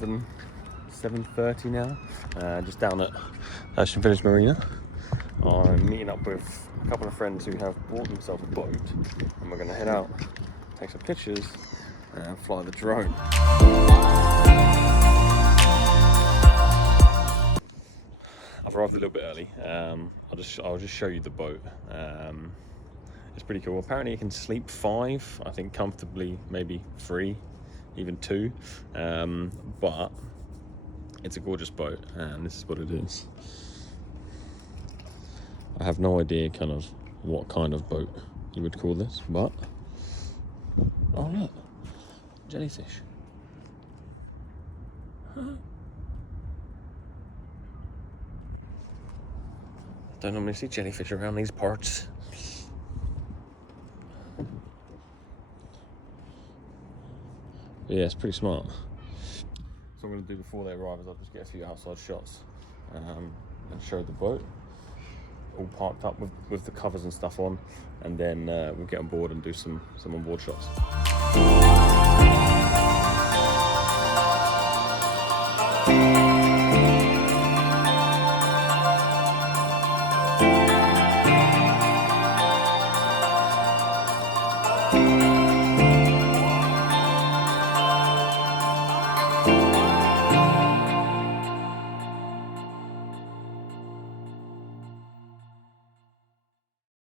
7:30 now, just down at Ocean Village Marina. I'm meeting up with a couple of friends who have bought themselves a boat, and we're going to head out, take some pictures, and fly the drone. I've arrived a little bit early. I'll just show you the boat. It's pretty cool. Apparently it can sleep 5, I think comfortably, maybe 3, even 2. But it's a gorgeous boat, and this is what it is. I have no idea kind of what kind of boat you would call this, but oh look, jellyfish. Don't normally see jellyfish around these parts. But yeah, it's pretty smart. So what I'm going to do before they arrive is I'll just get a few outside shots and show the boat all parked up with the covers and stuff on, and then we'll get on board and do some onboard shots.